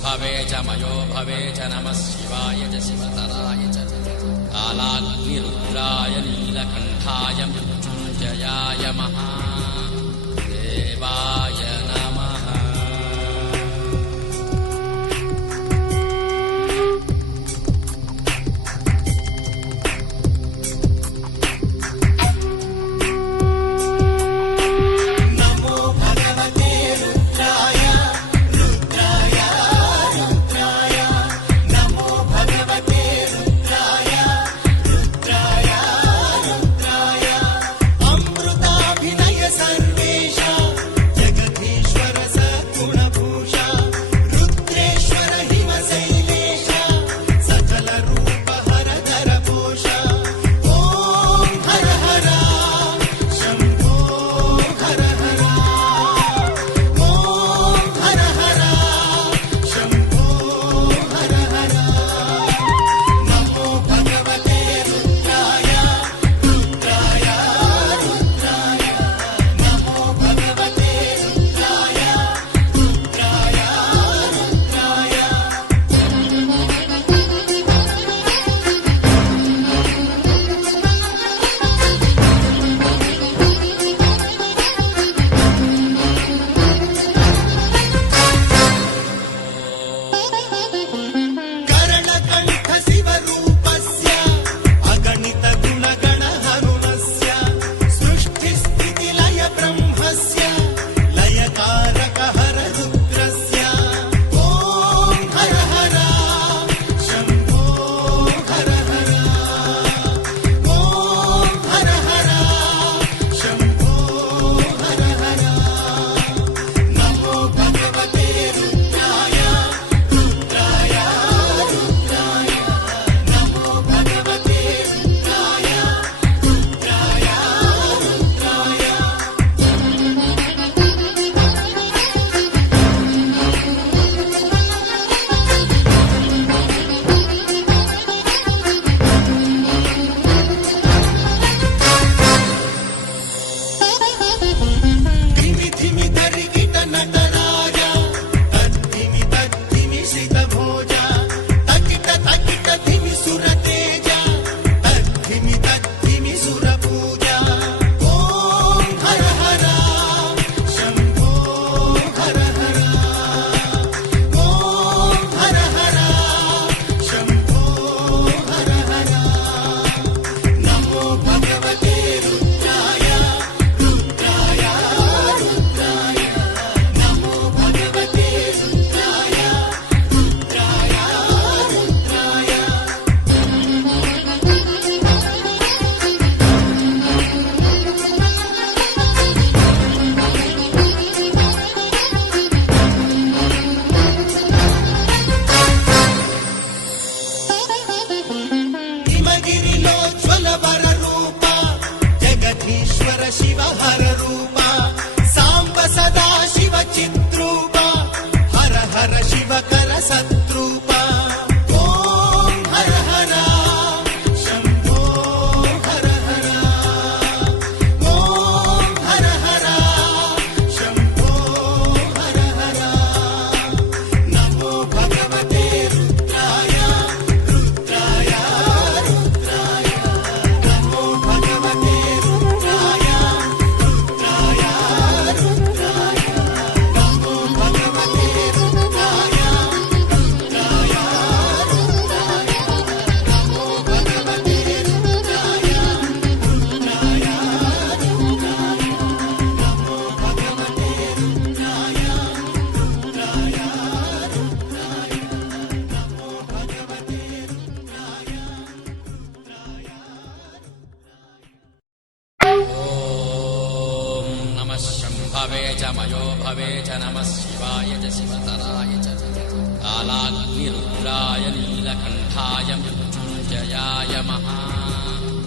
शम्भवे च मयो भवे च नमः शिवाय च शिवतराय च कालाग्निरुद्राय नीलकण्ठाय मृत्युञ्जयाय महादेवाय नमः। शिव हर रूपा सांब सदा शिव चिद्रूपा हर हर शिव कर सत्रूपा ओम हर हर शंभो हर हर ओम हर हर शंभो हर हर नमो भगवते रुद्राय रुद्राय रुद्राय नमो भगवते रुद्राय रुद्राय रुद्राय नमो भगवते रुद्राय रुद्राय रुद्राय नमो भगवते रुद्राय रुद्राय रुद्राय नमो भगवते रुद्राय रुद्राय रुद्राय नमो भगवते रुद्राय ॐ नमः शम्भवे च मयो भवे च नमः शिवाय च शिवतराय च कालाग्निरुद्राय नीलकण्ठाय मृत्युञ्जयाय महादेवाय